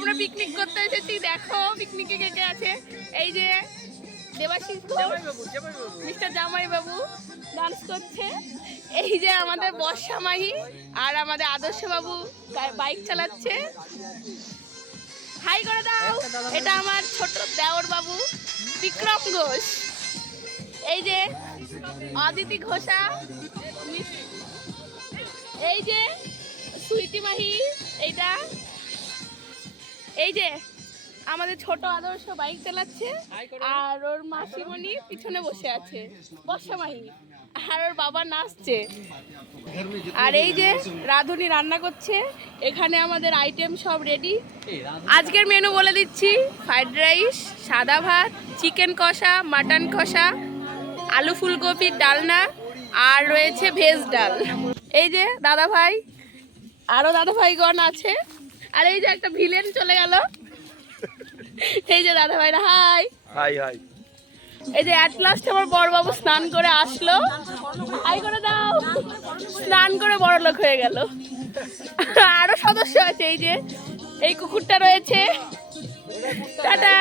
আমরা পিকনিক করতে এসেছি, দেখো পিকনিকে কে কে আছে। এই যে দেবাশিস মিস্টার জামাই বাবু ডান্স করছে। এই যে আমাদের বর্ষা মাহি আর আমাদের আদর্শ বাবু বাইক চালাচ্ছে। হাই করে দাও। এটা আমার ছোট দেওর বাবু বিক্রম ঘোষ। এই যে অদিতি ঘোষা, এই যে সুইটি মাহি, এইটা এই যে আমাদের ছোট আদর্শ বাইক চালাচ্ছে আর ওর মাসিমণি পিছনে বসে আছে বর্ষা মাহি, আর ওর বাবা নাচছে। আর এই যে রাধুনি রান্না করছে। এখানে আমাদের আইটেম সব রেডি। আজকের মেনু বলে দিচ্ছি, ফ্রাইড রাইস, সাদা ভাত, চিকেন কষা, মাটন কষা, আলু ফুলকপির ডালনা আর রয়েছে ভেজ ডাল। এই যে দাদা ভাই, আরো দাদা ভাইগণ আছে। আর এই যে একটা ভিলেন চলে গেল। এই যে দাদা ভাইরা হাই হাই হাই। এই যে অ্যাট লাস্ট আমার বড়বাবু স্নান করে আসলো। হাই করে দাও। স্নান করে বড় লোক হয়ে গেল। আরো সদস্য আছে, এই যে এই কুকুরটা রয়েছে। টাটা।